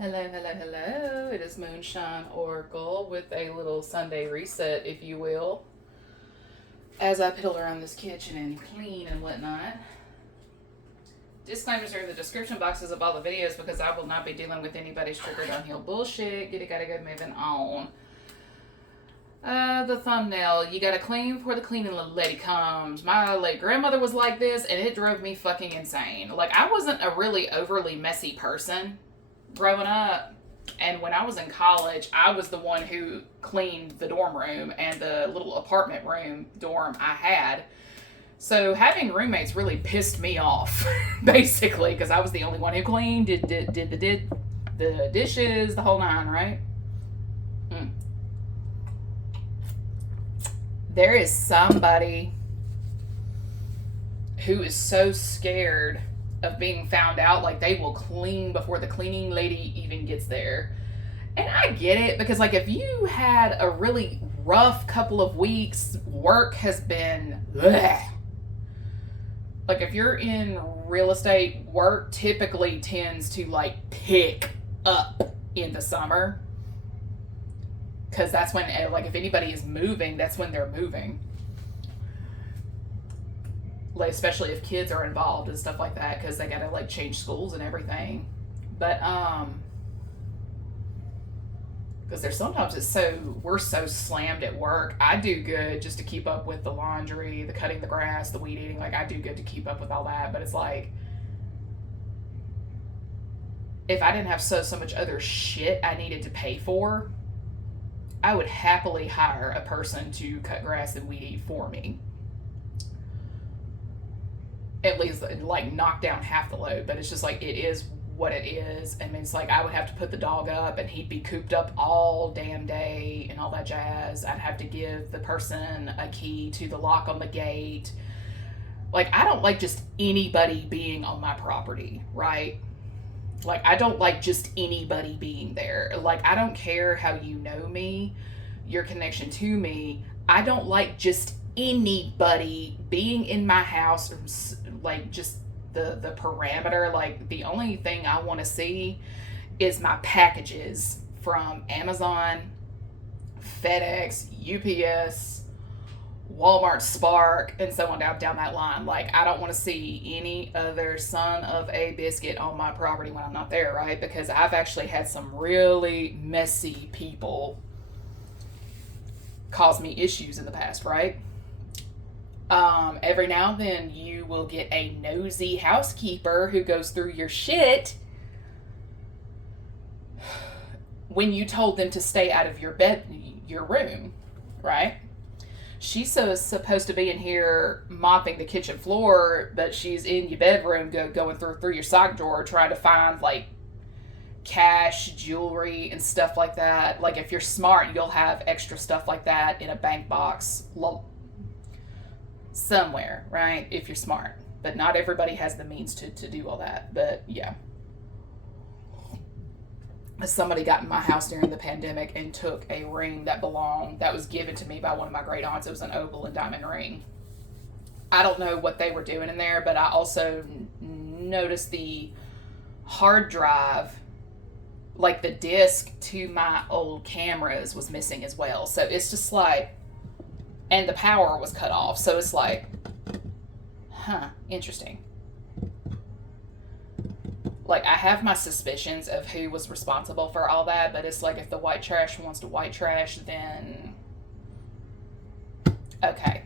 Hello, hello, hello. It is Moonshine Oracle with a little Sunday reset, if you will, as I piddle around this kitchen and clean and whatnot. Disclaimers are in the description boxes of all the videos because I will not be dealing with anybody's trigger downhill bullshit. Get it, gotta go moving on. The thumbnail. You gotta clean before the cleaning lady comes. My late grandmother was like this, and it drove me fucking insane. Like, I wasn't a really overly messy person growing up. And when I was in college, I was the one who cleaned the dorm room and the little apartment room dorm I had. So having roommates really pissed me off, basically, because I was the only one who cleaned, did the dishes, the whole nine, right? Mm. There is somebody who is so scared of being found out, like they will clean before the cleaning lady even gets there. And I get it because, like, if you had a really rough couple of weeks, work has been bleh. Like, if you're in real estate, work typically tends to like pick up in the summer because that's when, like, if anybody is moving, that's when they're moving. Like, especially if kids are involved and stuff like that, because they gotta like change schools and everything. But because there's sometimes we're so slammed at work. I do good just to keep up with the laundry, the cutting the grass, the weed eating. Like, I do good to keep up with all that. But it's like, if I didn't have so much other shit I needed to pay for, I would happily hire a person to cut grass and weed eat for me. At least like knock down half the load. But it's just like, it is what it is. I mean, it's like I would have to put the dog up and he'd be cooped up all damn day and all that jazz. I'd have to give the person a key to the lock on the gate. Like, I don't like just anybody being on my property, right? Like, I don't like just anybody being there. Like, I don't care how you know me, your connection to me. I don't like just anybody being in my house, or like just the parameter. Like, the only thing I want to see is my packages from Amazon, FedEx, UPS, Walmart, Spark, and so on down that line. Like, I don't want to see any other son of a biscuit on my property when I'm not there, right? Because I've actually had some really messy people cause me issues in the past, right? Every now and then you will get a nosy housekeeper who goes through your shit when you told them to stay out of your room, right? She's supposed to be in here mopping the kitchen floor, but she's in your bedroom going through your sock drawer trying to find like cash, jewelry, and stuff like that. Like, if you're smart, you'll have extra stuff like that in a bank box somewhere, right? If you're smart. But not everybody has the means to do all that. But yeah. Somebody got in my house during the pandemic and took a ring that was given to me by one of my great aunts. It was an opal and diamond ring. I don't know what they were doing in there, but I also noticed the hard drive, like the disc to my old cameras, was missing as well. So it's just like, and the power was cut off. So it's like, interesting. Like, I have my suspicions of who was responsible for all that, but it's like, if the white trash wants to white trash, then okay.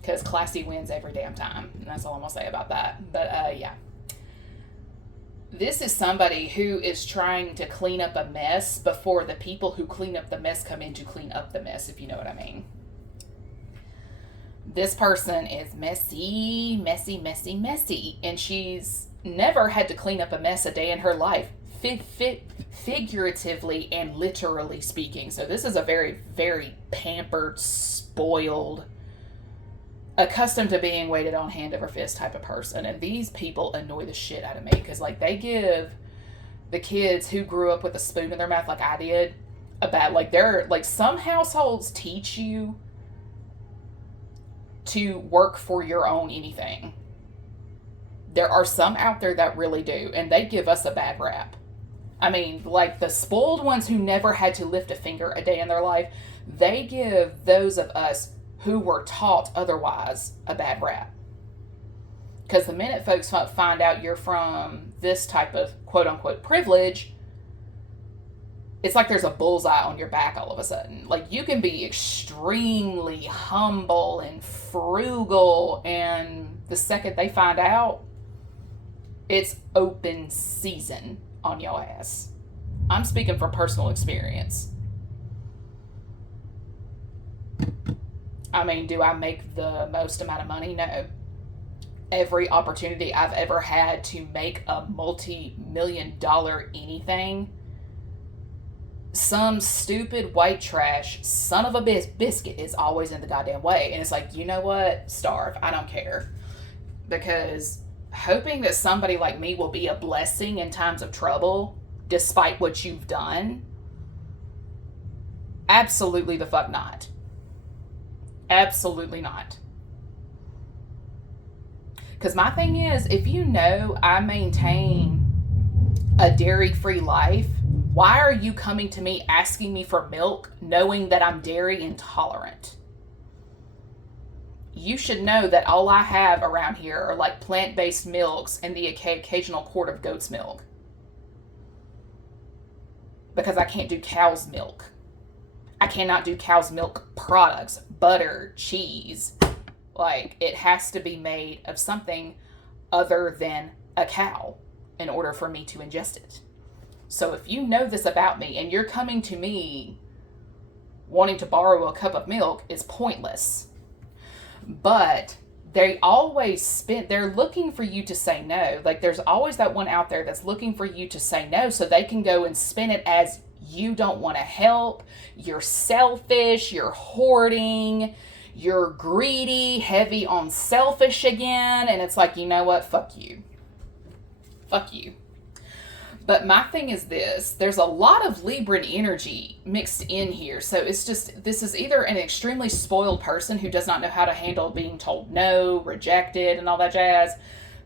Because classy wins every damn time. And that's all I'm going to say about that. But yeah. This is somebody who is trying to clean up a mess before the people who clean up the mess come in to clean up the mess, if you know what I mean. This person is messy, messy, messy, messy, and she's never had to clean up a mess a day in her life, figuratively and literally speaking. So this is a very, very pampered, spoiled, accustomed to being waited on hand over fist type of person. And these people annoy the shit out of me because, like, they give the kids who grew up with a spoon in their mouth, like I did, about, like, they're like, some households teach you to work for your own anything. There are some out there that really do, and they give us a bad rap. I mean, like the spoiled ones who never had to lift a finger a day in their life, they give those of us who were taught otherwise a bad rap. Because the minute folks find out you're from this type of quote unquote privilege, it's like there's a bullseye on your back all of a sudden. Like you can be extremely humble and frugal, and the second they find out, it's open season on your ass. I'm speaking from personal experience. I mean, do I make the most amount of money? No. Every opportunity I've ever had to make a multi-million-dollar anything, some stupid white trash son of a biscuit is always in the goddamn way. And it's like, you know what? Starve. I don't care. Because hoping that somebody like me will be a blessing in times of trouble, despite what you've done, absolutely the fuck not. Absolutely not. Because my thing is, if you know I maintain a dairy-free life, why are you coming to me asking me for milk knowing that I'm dairy intolerant? You should know that all I have around here are like plant-based milks and the occasional quart of goat's milk. Because I can't do cow's milk. I cannot do cow's milk products, butter, cheese. Like, it has to be made of something other than a cow in order for me to ingest it. So if you know this about me and you're coming to me wanting to borrow a cup of milk, it's pointless. But they're looking for you to say no. Like, there's always that one out there that's looking for you to say no so they can go and spin it as you don't want to help, you're selfish, you're hoarding, you're greedy, heavy on selfish again. And it's like, you know what? Fuck you. Fuck you. But my thing is this, there's a lot of Libran energy mixed in here. So it's just, this is either an extremely spoiled person who does not know how to handle being told no, rejected, and all that jazz.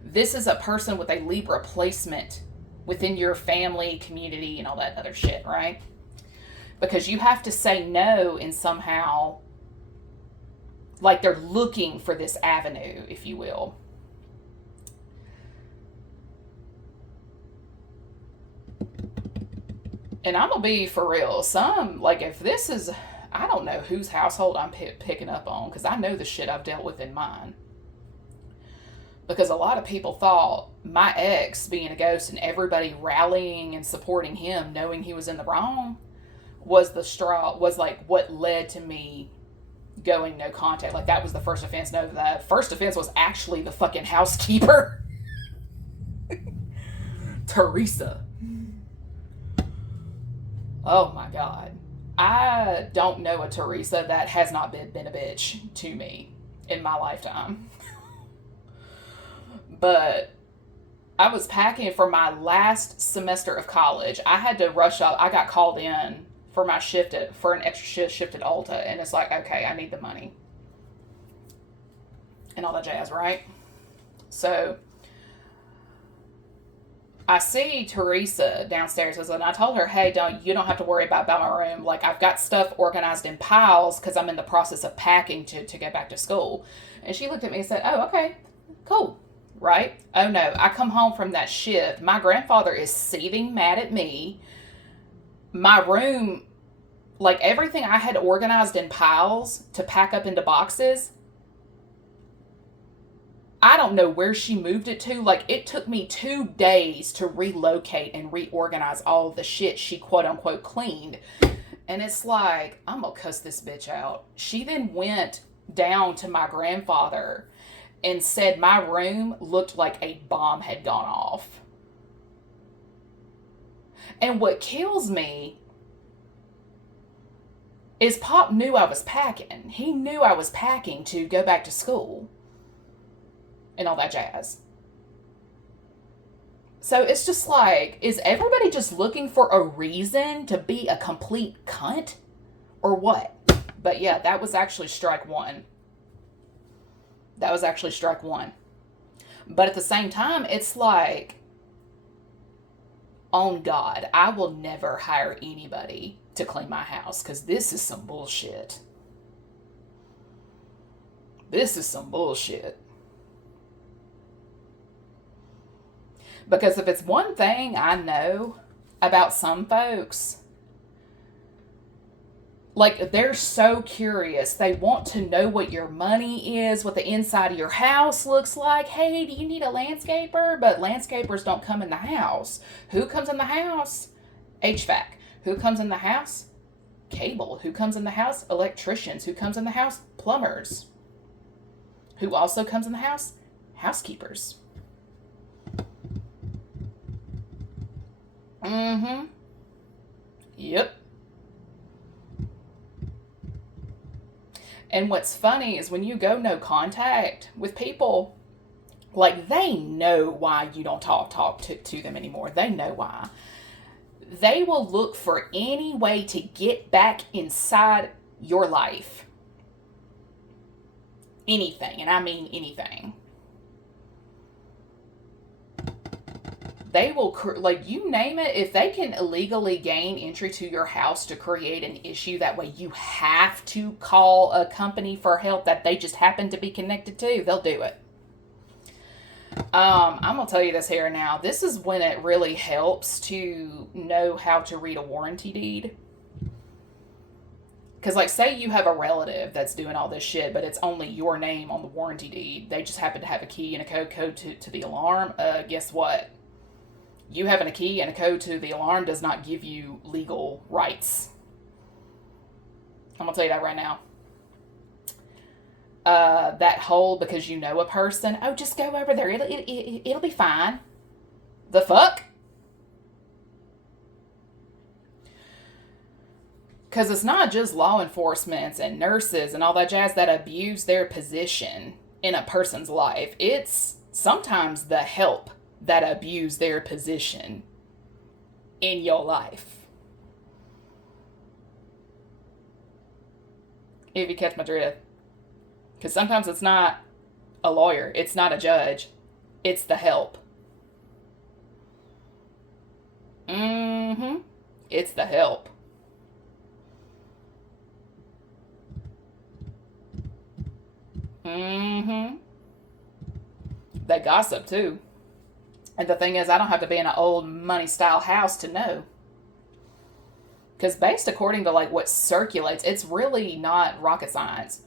This is a person with a Libra placement within your family, community, and all that other shit, right? Because you have to say no in somehow, like they're looking for this avenue, if you will. And I'm going to be for real. Like if this is, I don't know whose household I'm picking up on, because I know the shit I've dealt with in mine. Because a lot of people thought my ex being a ghost and everybody rallying and supporting him, knowing he was in the wrong, was like what led to me going no contact. Like that was the first offense. No, the first offense was actually the fucking housekeeper. Teresa. Oh my God. I don't know a Teresa that has not been a bitch to me in my lifetime. But I was packing for my last semester of college. I had to rush up. I got called in for my for an extra shift at Ulta. And it's like, okay, I need the money. And all that jazz, right? So I see Teresa downstairs, and I told her, hey, you don't have to worry about my room. Like, I've got stuff organized in piles because I'm in the process of packing to go back to school. And she looked at me and said, oh, okay, cool, right? Oh, no, I come home from that shift. My grandfather is seething mad at me. My room, like, everything I had organized in piles to pack up into boxes, I don't know where she moved it to. Like, it took me 2 days to relocate and reorganize all the shit she quote-unquote cleaned. And it's like, I'm gonna cuss this bitch out. She then went down to my grandfather and said my room looked like a bomb had gone off. And what kills me is Pop knew I was packing. He knew I was packing to go back to school. And all that jazz. So it's just like, is everybody just looking for a reason to be a complete cunt? Or what? But yeah, that was actually strike one. That was actually strike one. But at the same time, it's like, on God, I will never hire anybody to clean my house because this is some bullshit. This is some bullshit. Because if it's one thing I know about some folks, like, they're so curious. They want to know what your money is, what the inside of your house looks like. Hey, do you need a landscaper? But landscapers don't come in the house. Who comes in the house? HVAC. Who comes in the house? Cable. Who comes in the house? Electricians. Who comes in the house? Plumbers. Who also comes in the house? Housekeepers. Mm-hmm. Yep. And what's funny is when you go no contact with people, like, they know why you don't talk to them anymore. They know why. They will look for any way to get back inside your life. Anything, and I mean anything. They will, like, you name it, if they can illegally gain entry to your house to create an issue, that way you have to call a company for help that they just happen to be connected to, they'll do it. I'm going to tell you this here now. This is when it really helps to know how to read a warranty deed. Because, like, say you have a relative that's doing all this shit, but it's only your name on the warranty deed. They just happen to have a key and a code to the alarm. Guess what? You having a key and a code to the alarm does not give you legal rights. I'm going to tell you that right now. That whole, because you know a person, oh, just go over there. It'll be fine. The fuck? Because it's not just law enforcement and nurses and all that jazz that abuse their position in a person's life. It's sometimes the help that abuse their position in your life. If you catch my drift. Because sometimes it's not a lawyer, it's not a judge, it's the help. It's the help. They gossip too. And the thing is, I don't have to be in an old money style house to know. Because based according to, like, what circulates, it's really not rocket science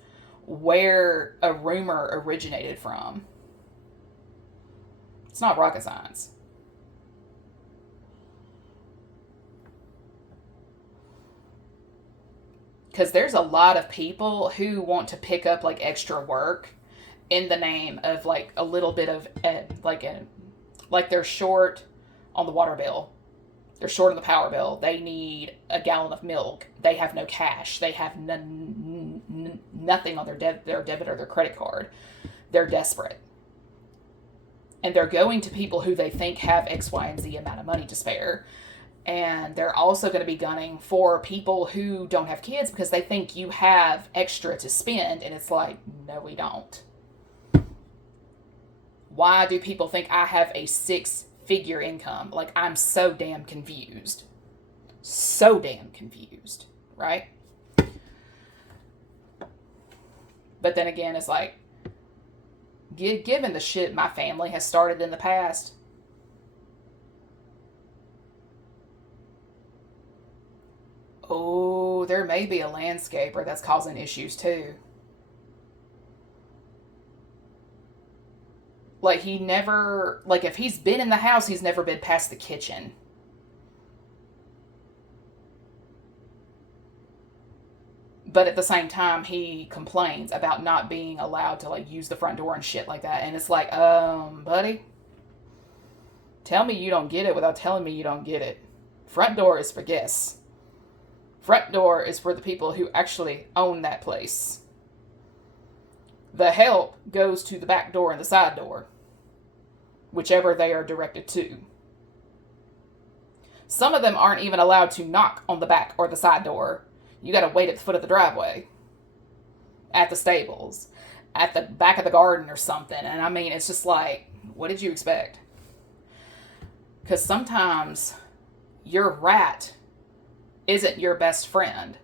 where a rumor originated from. It's not rocket science. Because there's a lot of people who want to pick up, like, extra work in the name of, like, a little bit of, like, they're short on the water bill. They're short on the power bill. They need a gallon of milk. They have no cash. They have nothing on their debit or their credit card. They're desperate. And they're going to people who they think have X, Y, and Z amount of money to spare. And they're also going to be gunning for people who don't have kids because they think you have extra to spend. And it's like, no, we don't. Why do people think I have a 6-figure income? Like, I'm so damn confused. So damn confused, right? But then again, it's like, given the shit my family has started in the past, oh, there may be a landscaper that's causing issues too. Like, he never, like, if he's been in the house, he's never been past the kitchen. But at the same time, he complains about not being allowed to, like, use the front door and shit like that. And it's like, buddy, tell me you don't get it without telling me you don't get it. Front door is for guests. Front door is for the people who actually own that place. The help goes to the back door and the side door, whichever they are directed to. Some of them aren't even allowed to knock on the back or the side door. You got to wait at the foot of the driveway, at the stables, at the back of the garden or something. And I mean, it's just like, what did you expect? Because sometimes Your rat isn't your best friend.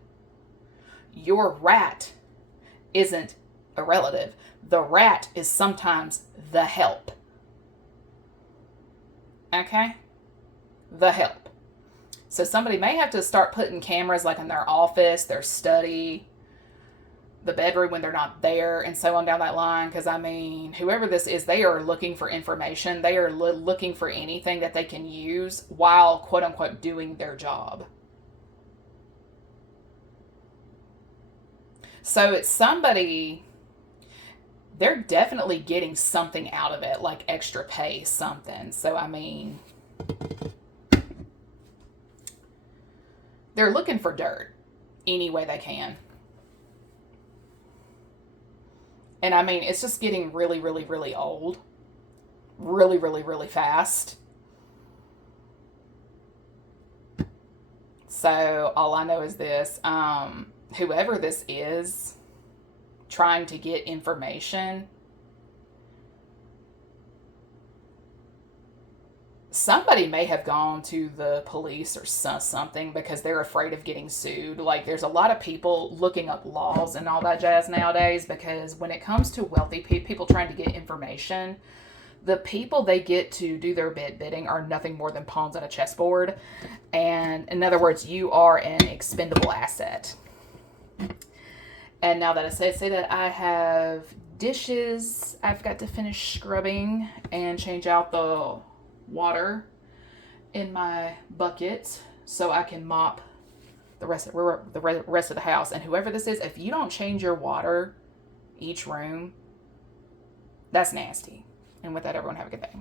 Your rat isn't a relative. The rat is sometimes the help. Okay? The help. So somebody may have to start putting cameras like in their office, their study, the bedroom when they're not there, and so on down that line. Because, I mean, whoever this is, they are looking for information. They are looking for anything that they can use while, quote unquote, doing their job. So it's somebody, they're definitely getting something out of it, like extra pay, something. So, I mean, they're looking for dirt any way they can. And I mean, it's just getting really, really, really old. Really, really, really fast. So all I know is this. Whoever this is trying to get information, somebody may have gone to the police or something because they're afraid of getting sued. Like, there's a lot of people looking up laws and all that jazz nowadays, because when it comes to wealthy people trying to get information, the people they get to do their bidding are nothing more than pawns on a chessboard. And in other words, you are an expendable asset. And now that I say that, I have dishes I've got to finish scrubbing and change out the water in my bucket so I can mop the rest of the house. And whoever this is, if you don't change your water each room, that's nasty. And with that, everyone have a good day.